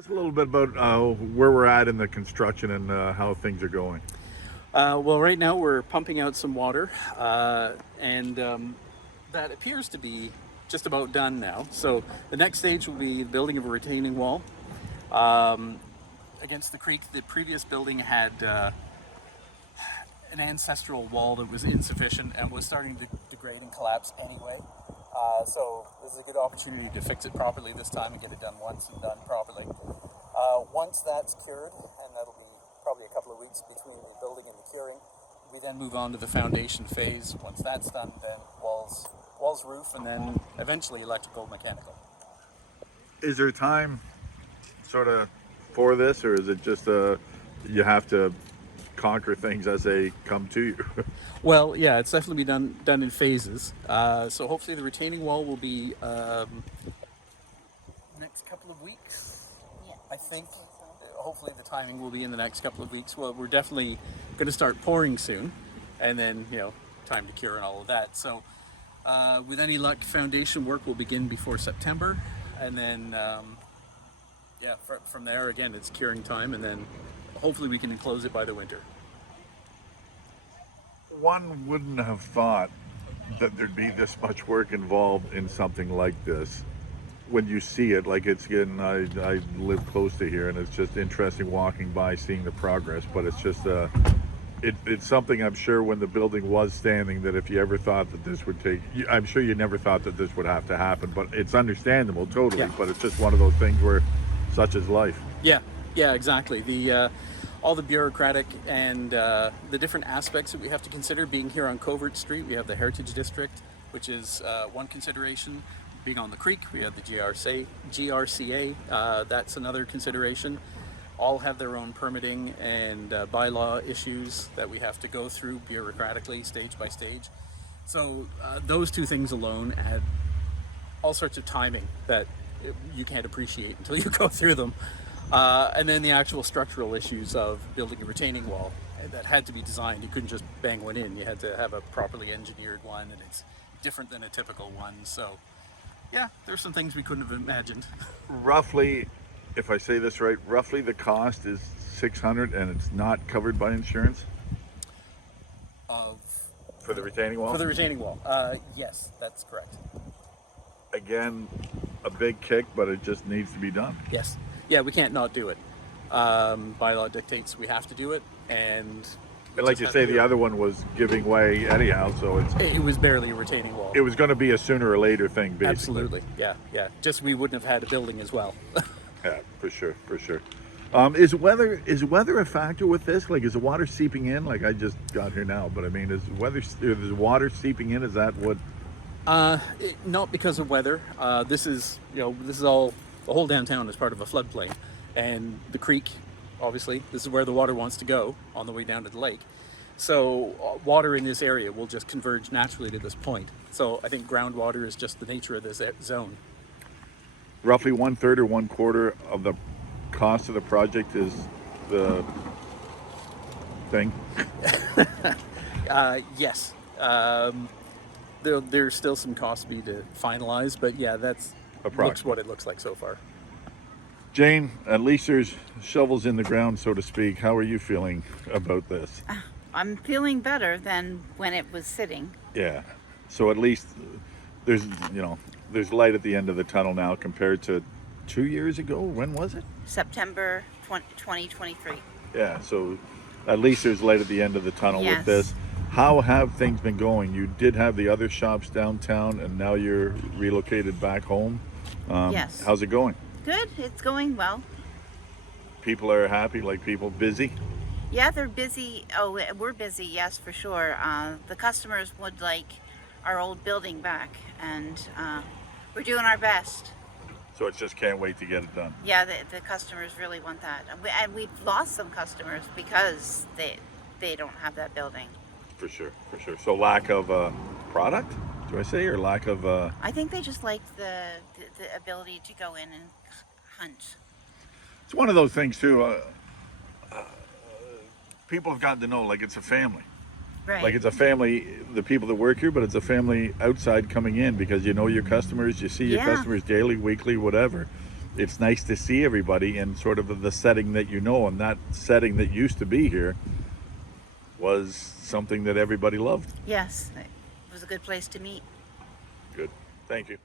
us a little bit about where we're at in the construction and how things are going. Well, right now we're pumping out some water, and that appears to be just about done now. So the next stage will be the building of a retaining wall against the creek. The previous building had an ancestral wall that was insufficient and was starting to degrade and collapse anyway. So this is a good opportunity to fix it properly this time and get it done once and done properly. Once that's cured, and that'll be probably a couple of weeks between the building and the curing, we then move on to the foundation phase. Once that's done, then walls, roof, and then eventually electrical, mechanical. Is there time sort of for this, or is it just you have to conquer things as they come to you? Well, yeah, it's definitely done in phases. So hopefully the retaining wall will be next couple of weeks. Yeah. I think. Hopefully the timing will be in the next couple of weeks. Well, we're definitely going to start pouring soon, and then time to cure and all of that. So with any luck, foundation work will begin before September, and then from there again it's curing time, and then hopefully we can enclose it by the winter. One wouldn't have thought that there'd be this much work involved in something like this. When you see it, like it's getting, I live close to here, and it's just interesting walking by, seeing the progress. But it's just it's something I'm sure when the building was standing, that if you ever thought that this would take, I'm sure you never thought that this would have to happen. But it's understandable, totally. Yeah. But it's just one of those things where, such is life. Yeah, exactly. The all the bureaucratic and the different aspects that we have to consider. Being here on Covert Street, we have the Heritage District, which is one consideration. Being on the creek, we have the GRCA. That's another consideration. All have their own permitting and bylaw issues that we have to go through bureaucratically, stage by stage. So those two things alone add all sorts of timing that you can't appreciate until you go through them. And then the actual structural issues of building a retaining wall that had to be designed. You couldn't just bang one in. You had to have a properly engineered one, and it's different than a typical one. So yeah, there's some things we couldn't have imagined. Roughly, if I say this right, roughly the cost is $600, and it's not covered by insurance for the retaining wall. For the retaining wall, yes, that's correct. Again, a big kick, but it just needs to be done. Yes, yeah, we can't not do it. Bylaw dictates we have to do it, and like you say, the other one was giving way anyhow, so it was barely a retaining wall. It was going to be a sooner or later thing, basically. Absolutely, yeah. Just we wouldn't have had a building as well. Yeah, for sure. Is weather a factor with this? Like, is the water seeping in? Like, I just got here now, but I mean, is water seeping in? Is that what? Not because of weather. This is all, the whole downtown is part of a floodplain, and the creek, obviously, this is where the water wants to go on the way down to the lake. So water in this area will just converge naturally to this point. So I think groundwater is just the nature of this zone. Roughly 1/3 or 1/4 of the cost of the project is the thing. Yes. There's still some cost to be finalized, but yeah, that's looks what it looks like so far. Jane, at least there's shovels in the ground, so to speak. How are you feeling about this? I'm feeling better than when it was sitting. Yeah. So at least there's light at the end of the tunnel now compared to 2 years ago. When was it? September 2023. Yeah. So at least there's light at the end of the tunnel Yes. with this. How have things been going? You did have the other shops downtown, and now you're relocated back home. Yes. How's it going? Good, it's going well. People are happy, like people busy? Yeah, they're busy. Oh, we're busy, yes, for sure. The customers would like our old building back, and we're doing our best. So it's just can't wait to get it done. Yeah, the customers really want that. And we've lost some customers because they don't have that building. For sure. So lack of product, do I say, or lack of... I think they just like the ability to go in and hunt. It's one of those things too. People have gotten to know, like, it's a family. Right. Like, it's a family, the people that work here, but it's a family outside coming in, because you know your customers, you see your Yeah. customers daily, weekly, whatever. it's nice to see everybody in sort of the setting that you know, and that setting that used to be here was something that everybody loved. Yes, it was a good place to meet. Good. Thank you.